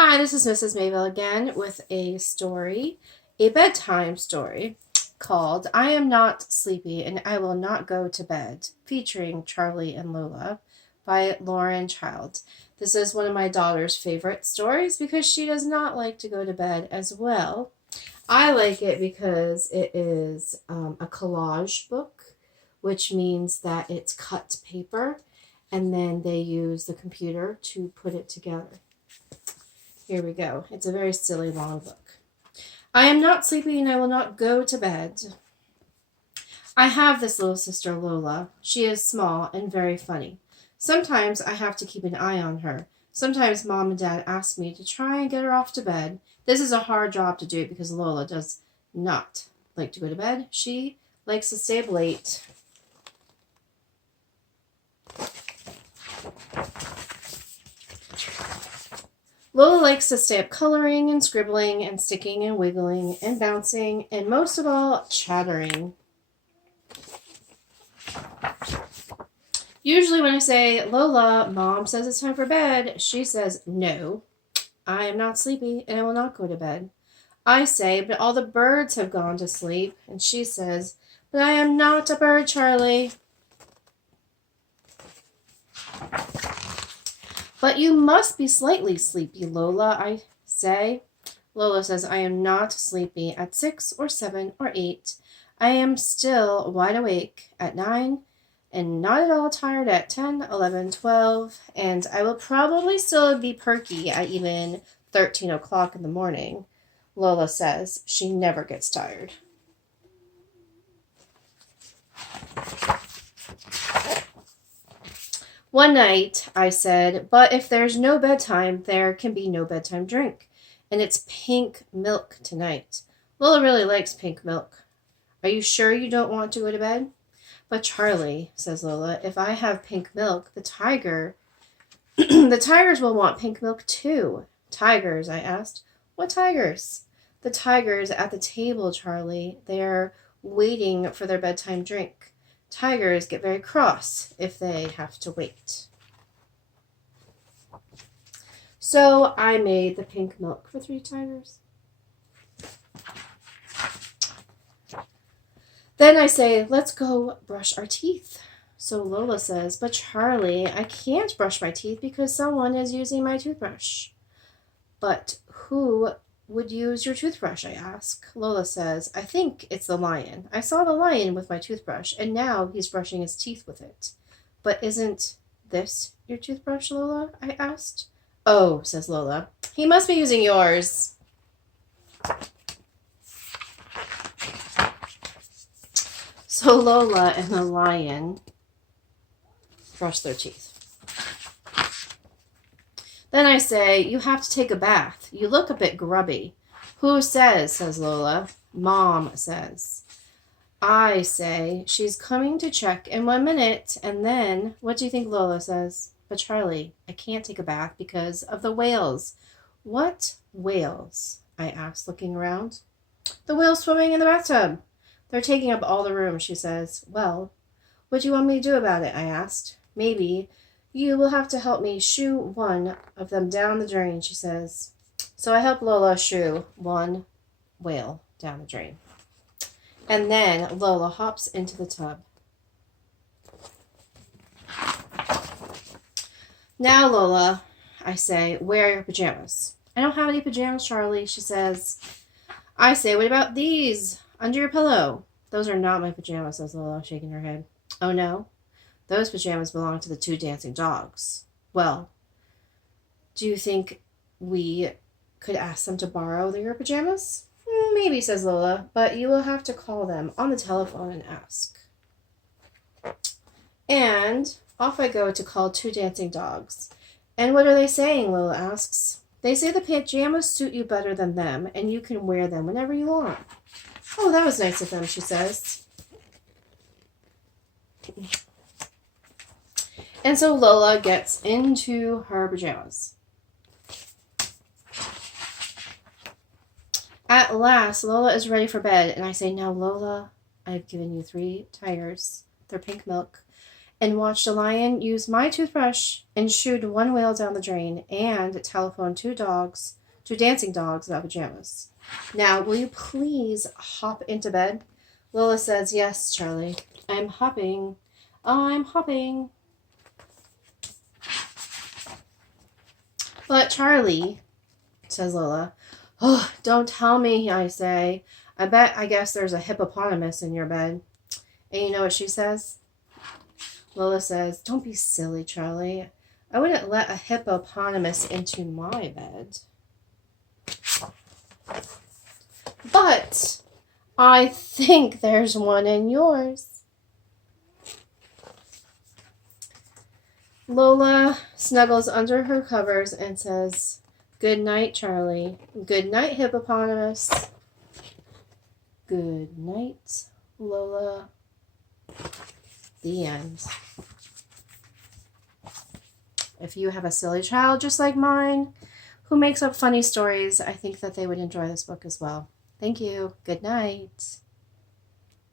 Hi, this is Mrs. Mayville again with a bedtime story called I Am Not Sleepy and I Will Not Go to Bed, featuring Charlie and Lola by Lauren Child. This is one of my daughter's favorite stories because she does not like to go to bed as well. I like it because it is a collage book, which means that it's cut paper and then they use the computer to put it together. Here we go. It's a very silly long book. I am not sleepy and I will not go to bed. I have this little sister, Lola. She is small and very funny. Sometimes I have to keep an eye on her. Sometimes Mom and Dad ask me to try and get her off to bed. This is a hard job to do because Lola does not like to go to bed. She likes to stay up late. Lola likes to stay up coloring and scribbling and sticking and wiggling and bouncing and most of all, chattering. Usually when I say, Lola, Mom says it's time for bed, she says, no, I am not sleepy and I will not go to bed. I say, but all the birds have gone to sleep. And she says, but I am not a bird, Charlie. But you must be slightly sleepy, Lola, I say. Lola says, I am not sleepy at 6 or 7 or 8. I am still wide awake at 9 and not at all tired at 10, 11, 12, and I will probably still be perky at even 13 o'clock in the morning. Lola says she never gets tired. One night, I said, but if there's no bedtime, there can be no bedtime drink. And it's pink milk tonight. Lola really likes pink milk. Are you sure you don't want to go to bed? But Charlie, says Lola, if I have pink milk, the tigers will want pink milk too. Tigers, I asked. What tigers? The tigers at the table, Charlie. They're waiting for their bedtime drink. Tigers get very cross if they have to wait. So I made the pink milk for 3 tigers. Then I say, let's go brush our teeth. So Lola says, but Charlie, I can't brush my teeth because someone is using my toothbrush. But who would use your toothbrush, I ask. Lola says, I think it's the lion. I saw the lion with my toothbrush, and now he's brushing his teeth with it. But isn't this your toothbrush, Lola? I asked. Oh, says Lola, he must be using yours. So Lola and the lion brush their teeth. Then I say, you have to take a bath. You look a bit grubby. Who says Lola. Mom says. I say, she's coming to check in 1 minute. And then, what do you think Lola says? But Charlie, I can't take a bath because of the whales. What whales? I asked, looking around. The whales swimming in the bathtub. They're taking up all the room, she says. Well, what do you want me to do about it? I asked. Maybe you will have to help me shoo one of them down the drain, she says. So I help Lola shoo one whale down the drain. And then Lola hops into the tub. Now, Lola, I say, wear your pajamas. I don't have any pajamas, Charlie, she says. I say, what about these under your pillow? Those are not my pajamas, says Lola, shaking her head. Oh, no? Those pajamas belong to the 2 dancing dogs. Well, do you think we could ask them to borrow your pajamas? Maybe, says Lola, but you will have to call them on the telephone and ask. And off I go to call 2 dancing dogs. And what are they saying, Lola asks. They say the pajamas suit you better than them, and you can wear them whenever you want. Oh, that was nice of them, she says. And so Lola gets into her pajamas. At last, Lola is ready for bed, and I say, now, Lola, I've given you 3 tigers, their pink milk, and watched a lion use my toothbrush and shooed one whale down the drain and telephoned two dancing dogs without pajamas. Now, will you please hop into bed? Lola says, yes, Charlie. I'm hopping. I'm hopping. But Charlie, says Lola. Oh, don't tell me, I say. I guess there's a hippopotamus in your bed. And you know what she says? Lola says, don't be silly, Charlie. I wouldn't let a hippopotamus into my bed. But I think there's one in yours. Lola snuggles under her covers and says, good night, Charlie. Good night, hippopotamus. Good night, Lola. The end. If you have a silly child just like mine who makes up funny stories, I think that they would enjoy this book as well. Thank you. Good night.